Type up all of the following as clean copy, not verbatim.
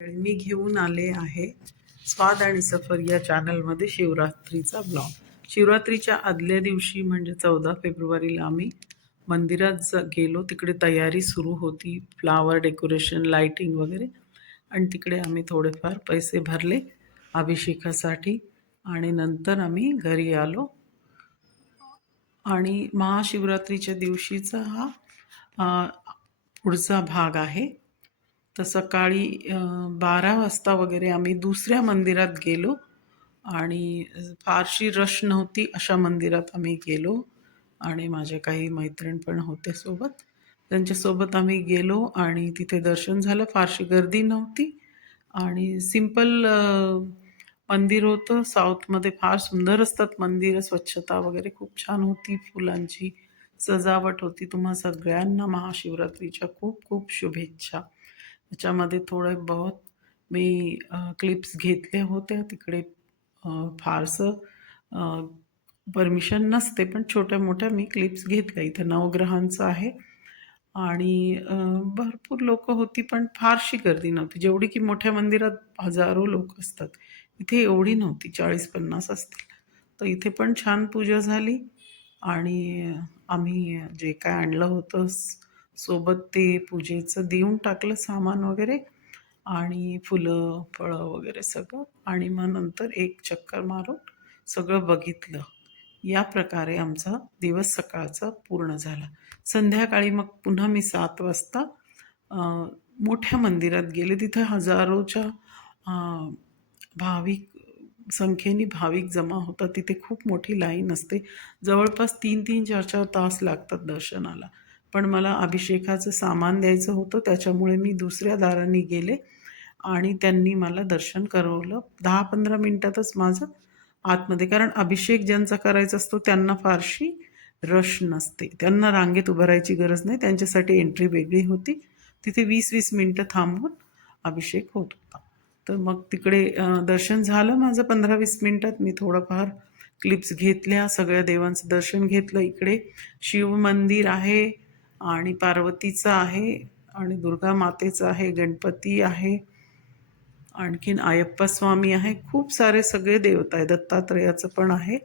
मी घेऊन आले आहे स्वाद आणि सफर या चॅनलमध्ये शिवरात्रीचा ब्लॉग. शिवरात्रीच्या आदल्या दिवशी म्हणजे 14 फेब्रुवारीला आम्ही मंदिरात गेलो. तिकडे तयारी सुरू होती, फ्लावर डेकोरेशन, लाइटिंग वगैरे. आणि तिकडे आम्ही थोडेफार पैसे भरले अभिषेकासाठी आणि नंतर आम्ही घरी आलो. आणि महाशिवरात्रीच्या दिवशीचा हा अ, पुढचा भाग आहे. तर सकाळी 12 वाजता वगैरे आम्ही दुसऱ्या मंदिरात गेलो आणि फारशी रश नव्हती अशा मंदिरात आम्ही गेलो. आणि माझे काही मैत्रीण पण होते सोबत. त्यांच्यासोबत आम्ही गेलो आणि तिथे दर्शन झालं. फारशी गर्दी नव्हती आणि सिंपल मंदिर होतं. साऊथमध्ये फार सुंदर असतात मंदिरं, स्वच्छता वगैरे खूप छान होती, फुलांची सजावट होती. तुम्हा सगळ्यांना महाशिवरात्रीच्या खूप खूप शुभेच्छा. त्याच्यामध्ये थोडे बहुत मी क्लिप्स घेतल्या होत्या. तिकडे फारसं परमिशन नसते, पण छोट्या-मोठ्या मी क्लिप्स घेतल्या. इथं नवग्रहांचं आहे आणि भरपूर लोकं होती, पण फारशी गर्दी नव्हती. जेवढी की मोठ्या मंदिरात हजारो लोक असतात, इथे एवढी नव्हती, 40-50 असतील. तर इथे पण छान पूजा झाली आणि आम्ही जे काय आणलं होतं सोबत ते पूजेचं देऊन टाकलं सामान वगैरे आणि फुलं, फळं वगैरे सगळं. आणि मग नंतर एक चक्कर मारून सगळं बघितलं. या प्रकारे आमचा दिवस सकाळचा पूर्ण झाला. संध्याकाळी मग पुन्हा मी 7 वाजता अ, मोठ्या मंदिरात गेले. तिथे हजारोच्या अ, भाविक संख्येने भाविक जमा होतात. तिथे खूप मोठी लाईन असते. जवळपास 3-3, 4-4 तास लागतात दर्शनाला. पण मला अभिषेकाचं सामान द्यायचं होतं, त्याच्यामुळे मी दुसऱ्या दाराने गेले आणि त्यांनी मला दर्शन करवलं. 10-15 मिनिटातच माझं आतमध्ये, कारण अभिषेक ज्यांचा करायचा असतो त्यांना फारशी रश नसते. त्यांना रांगेत उभं राहायची गरज नाही. त्यांच्यासाठी एंट्री वेगळी होती. तिथे 20-20 मिनिटं थांबून अभिषेक होत होता. तर मग तिकडे दर्शन झालं माझं 15-20 मिनिटात. मी थोडंफार क्लिप्स घेतल्या, सगळ्या देवांचं दर्शन घेतलं. इकडे शिव मंदिर आहे आणि पार्वतीचं आहे आणि दुर्गा मातेचं आहे, गणपती आहे, आणखीन अय्यप्पा स्वामी आहे. खूप सारे सगळे देवता आहे. दत्तात्रेयाचं पण आहे.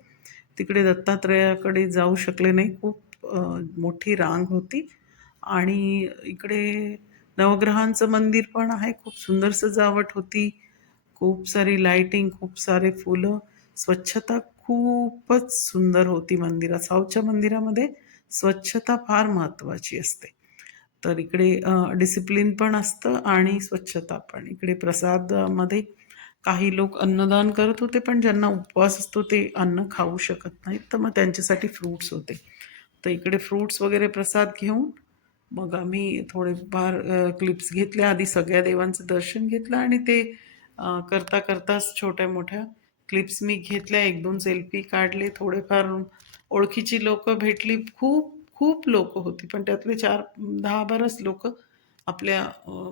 तिकडे दत्तात्रेयाकडे जाऊ शकले नाही, खूप मोठी रांग होती. आणि इकडे नवग्रहांचं मंदिर पण आहे. खूप सुंदर सजावट होती, खूप सारी लाइटिंग, खूप सारे फुलं, स्वच्छता खूपच सुंदर होती मंदिरात. साऊथच्या मंदिरामध्ये स्वच्छता फार महत्त्वाची असते. तर इकडे डिसिप्लिन पण असतं आणि स्वच्छता पण. इकडे प्रसादामध्ये काही लोक अन्नदान करत होते, पण ज्यांना उपवास असतो ते अन्न खाऊ शकत नाहीत, तर मग त्यांच्यासाठी फ्रूट्स होते. तर इकडे फ्रूट्स वगैरे प्रसाद घेऊन मग आम्ही थोडेफार क्लिप्स घेतल्या. आधी सगळ्या देवांचं दर्शन घेतलं आणि ते करता करताच छोट्या मोठ्या क्लिप्स मी घेतल्या. 1-2 सेल्फी काढले. थोडेफार ओळखीची लोकं भेटली. खूप खूप लोकं होती, पण त्यातले 10-12च लोकं आपल्या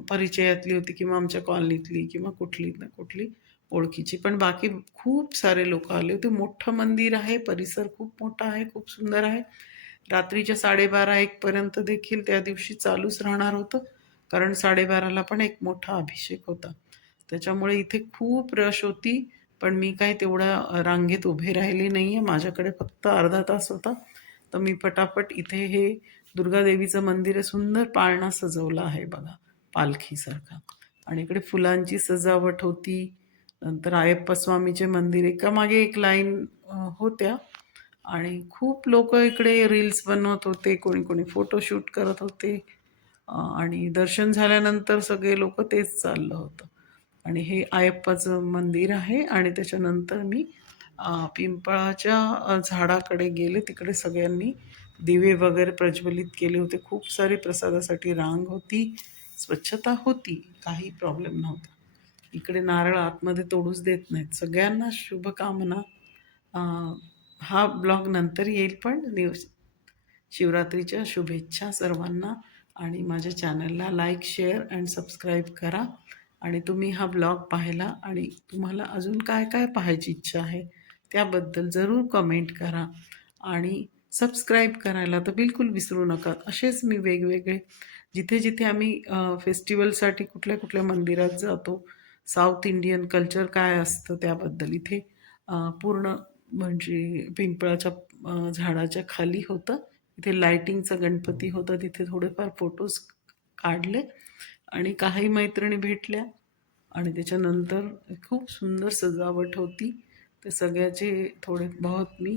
परिचयातली होती किंवा आमच्या कॉलनीतली किंवा कुठली ना कुठली ओळखीची. पण बाकी खूप सारे लोकं आले होते. मोठं मंदिर आहे, परिसर खूप मोठा आहे, खूप सुंदर आहे. रात्रीच्या 12:30-1 पर्यंत देखील त्या दिवशी चालूच राहणार होतं, कारण 12:30ला पण एक मोठा अभिषेक होता. त्याच्यामुळे इथे खूप रश होती. पण मी काय तेवढ्या रांगेत उभे राहिले नाही आहे. माझ्याकडे फक्त अर्धा तास होता. तर मी पटापट इथे हे दुर्गादेवीचं मंदिर आहे. सुंदर पाळणा सजवला आहे बघा, पालखीसारखा. आणि इकडे फुलांची सजावट होती. नंतर अय्यप्पा स्वामीचे मंदिर एकामागे एक लाईन होत्या आणि खूप लोकं इकडे रील्स बनवत होते, कोणी कोणी फोटोशूट करत होते. आणि दर्शन झाल्यानंतर सगळे लोकं तेच चाललं होतं. आणि हे अय्यप्पाचं मंदिर आहे आणि त्याच्यानंतर मी पिंपळाच्या झाडाकडे गेले. तिकडे सगळ्यांनी दिवे वगैरे प्रज्वलित केले होते. खूप सारी प्रसादासाठी रांग होती, स्वच्छता होती, काही प्रॉब्लेम नव्हता. इकडे नारळ आतमध्ये तोडूच देत नाहीत. सगळ्यांना शुभकामना. अ, हा ब्लॉग नंतर येईल, पण शिवरात्रीच्या शुभेच्छा सर्वांना. आणि माझ्या चॅनलला लाईक, शेअर अँड सबस्क्राईब करा. आणि तुम्ही हा ब्लॉग पाहिला आणि तुम्हाला अजून काय काय पाहायची इच्छा आहे त्याबद्दल जरूर कमेंट करा. आणि सबस्क्राईब करायला तर बिलकुल विसरू नका. असेच मी वेगवेगळे जिथे जिथे आम्ही फेस्टिवलसाठी कुठल्या कुठल्या मंदिरात जातो, साऊथ इंडियन कल्चर काय असतं त्याबद्दल इथे पूर्ण म्हणजे पिंपळाच्या झाडाच्या खाली होतं. इथे लाइटिंगचा गणपती होता. तिथे थोडेफार फोटोज काढले आणि काही मैत्रिणी भेटल्या आणि त्याच्यानंतर खूप सुंदर सजावट होती. ते सगळ्याचे थोडे बहुत मी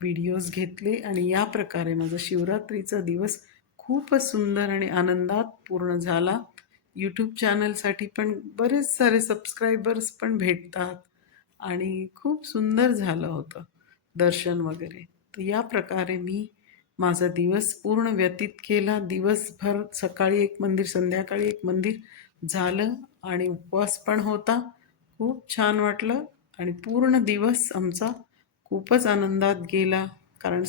व्हिडिओज घेतले आणि या प्रकारे माझा शिवरात्रीचा दिवस खूपच सुंदर आणि आनंदात पूर्ण झाला. यूट्यूब चॅनलसाठी पण बरेच सारे सबस्क्रायबर्स पण भेटतात आणि खूप सुंदर झालं होतं दर्शन वगैरे. तर या प्रकारे मी माझा दिवस पूर्ण व्यतीत केला. दिवसभर सकाळी एक मंदिर, संध्याकाळी एक मंदिर झालं आणि उपवास पण होता. खूप छान वाटलं आणि पूर्ण दिवस आमचा खूपच आनंदात गेला. कारण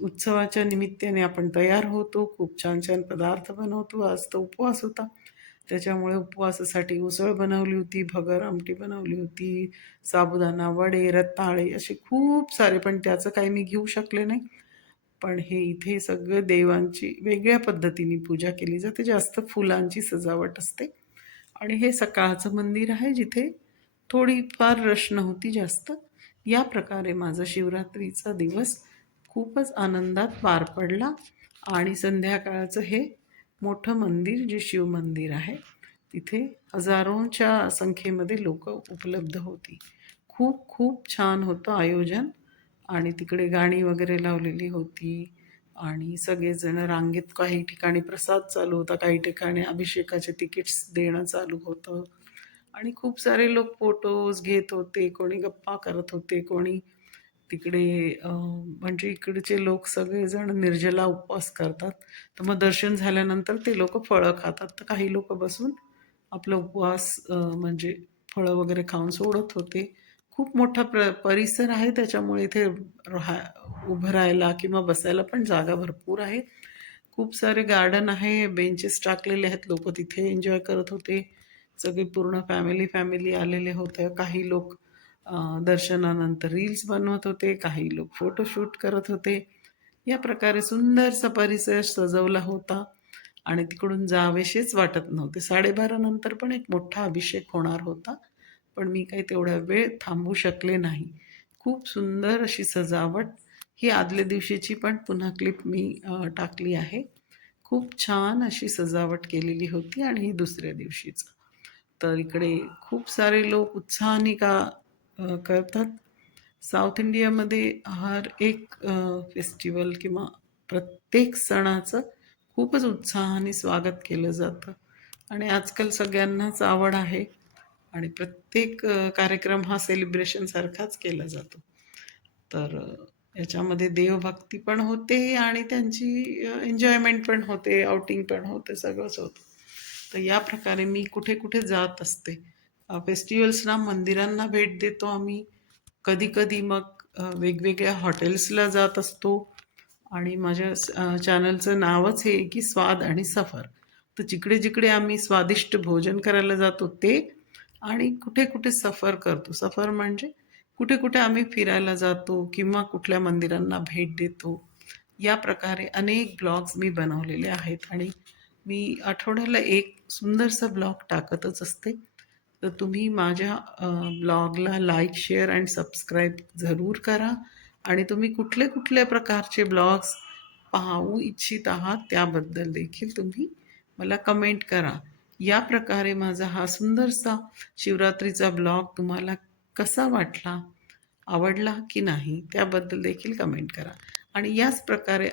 उत्सवाच्या निमित्ताने आपण तयार होतो, खूप छान छान पदार्थ बनवतो. आज तर उपवास होता, त्याच्यामुळे उपवासासाठी उसळ बनवली होती, भगर आमटी बनवली होती, साबुदाणा वडे, रताळे असे खूप सारे, पण त्याचं काही मी घेऊ शकले नाही. पण हे इथे सगळं देवांची वेगळ्या पद्धतीने पूजा केली जाते, जास्त फुलांची सजावट असते. आणि हे सकाळचं मंदिर आहे जिथे थोडीफार रश नव्हती जास्त. या प्रकारे माझा शिवरात्रीचा दिवस खूपच आनंदात पार पडला आणि संध्याकाळचं हे मोठं मंदिर जे शिव मंदिर आहे तिथे हजारोंच्या संख्येमध्ये लोक उपलब्ध होती. खूप खूप छान होतं आयोजन आणि तिकडे गाणी वगैरे लावलेली होती आणि सगळेजण रांगेत, काही ठिकाणी प्रसाद चालू होता, काही ठिकाणी अभिषेकाचे तिकीट्स देणं चालू होतं आणि खूप सारे लोक फोटोज घेत होते, कोणी गप्पा करत होते, कोणी तिकडे म्हणजे इकडचे लोक सगळेजण निर्जला उपवास करतात. तर मग दर्शन झाल्यानंतर ते लोक फळं खातात. तर काही लोक बसून आपला उपवास म्हणजे फळं वगैरे खाऊन सोडत होते. खूप मोठा परिसर आहे, त्याच्यामुळे इथे राहा उभं राहायला किंवा बसायला पण जागा भरपूर आहे. खूप सारे गार्डन आहे, बेंचेस टाकलेले आहेत, लोक तिथे एन्जॉय करत होते. सगळे पूर्ण फॅमिली फॅमिली आलेले होते. काही लोक दर्शनानंतर रील्स बनवत होते, काही लोक फोटोशूट करत होते. या प्रकारे सुंदरसा परिसर सजवला होता आणि तिकडून जावेशेच वाटत नव्हते. 12:30 नंतर पण एक मोठा अभिषेक होणार होता, पण मी काही तेवढा वेळ थांबू शकले नाही. खूप सुंदर अशी सजावट, ही आदल्या दिवशीची पण पुन्हा क्लिप मी टाकली आहे. खूप छान अशी सजावट केलेली होती आणि ही दुसऱ्या दिवशीचं. तर इकडे खूप सारे लोक उत्साहाने करतात. साऊथ इंडियामध्ये हर एक फेस्टिवल किंवा प्रत्येक सणाचं खूपच उत्साहाने स्वागत केलं जातं आणि आजकाल सगळ्यांनाच आवड आहे आणि प्रत्येक कार्यक्रम हा सेलिब्रेशनसारखाच केला जातो. तर याच्यामध्ये देवभक्ती पण होते आणि त्यांची एन्जॉयमेंट पण होते, आउटिंग पण होते, सगळंच होतं. तर या प्रकारे मी कुठे कुठे जात असते. फेस्टिवल्सना, मंदिरांना भेट देतो आम्ही. कधी-कधी मग वेगवेगळ्या हॉटेल्सला जात असतो आणि माझ्या चॅनलचं नावच हे आहे की स्वाद आणि सफर. तर जिकडे-जिकडे आम्ही स्वादिष्ट भोजन करायला जातो ते आणि कुठे-कुठे सफर करतो. सफर म्हणजे कुठे-कुठे आम्ही फिरायला जातो किंवा कुठल्या मंदिरांना भेट देतो. या प्रकारे अनेक ब्लॉग्स मी बनवलेले आहेत आणि मी आठवड्याला एक सुंदरसा ब्लॉग टाकतच असते. तर तुम्ही माझ्या ब्लॉगला लाईक, शेअर अँड सबस्क्राईब जरूर करा आणि तुम्ही कुठले कुठल्या प्रकारचे ब्लॉग्स पाहू इच्छित आहात त्याबद्दल देखील तुम्ही मला कमेंट करा. या प्रकारे माझा हा सुंदरसा शिवरात्रीचा ब्लॉग तुम्हाला कसा वाटला, आवडला की नाही त्याबद्दल देखील कमेंट करा. आणि याच प्रकारे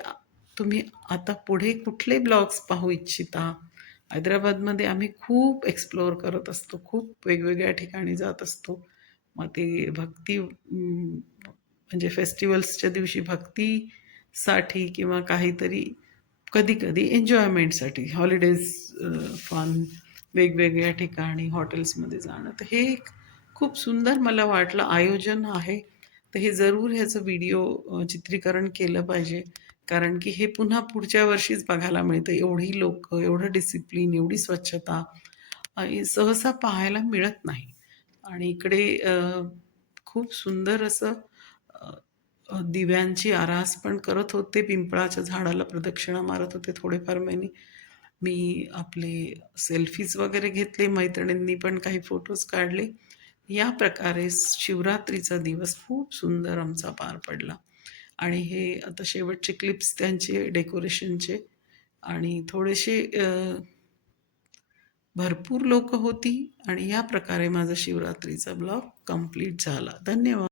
तुम्ही आता पुढे कुठले ब्लॉग्स पाहू इच्छिता. हैदराबादमध्ये आम्ही खूप एक्सप्लोअर करत असतो, खूप वेगवेगळ्या ठिकाणी जात असतो. मग ते भक्ती म्हणजे फेस्टिवल्सच्या दिवशी भक्तीसाठी किंवा काहीतरी, कधी-कधी एन्जॉयमेंटसाठी, हॉलिडेज फन, वेगवेगळ्या ठिकाणी हॉटेल्समध्ये जाणं. तर हे एक खूप सुंदर मला वाटलं आयोजन आहे. तर हे जरूर ह्याचं व्हिडिओ चित्रीकरण केलं पाहिजे. कारण की हे पुन्हा पुढच्या वर्षीच बघायला मिळतं. एवढी लोकं, एवढं डिसिप्लिन, एवढी स्वच्छता हे सहसा पाहायला मिळत नाही. आणि इकडे खूप सुंदर असं दिव्यांची आरास पण करत होते, पिंपळाच्या झाडाला प्रदक्षिणा मारत होते थोडेफार महिने. मी आपले सेल्फीज वगैरे घेतले, मैत्रिणींनी पण काही फोटोज काढले. या प्रकारे शिवरात्रीचा दिवस खूप सुंदर आमचा पार पडला. आणि हे आता शेवटचे क्लिप्स त्यांचे डेकोरेशनचे. आणि थोडेसे भरपूर लोक होती. आणि या प्रकारे माझा शिवरात्रीचा ब्लॉग कंप्लीट झाला. धन्यवाद.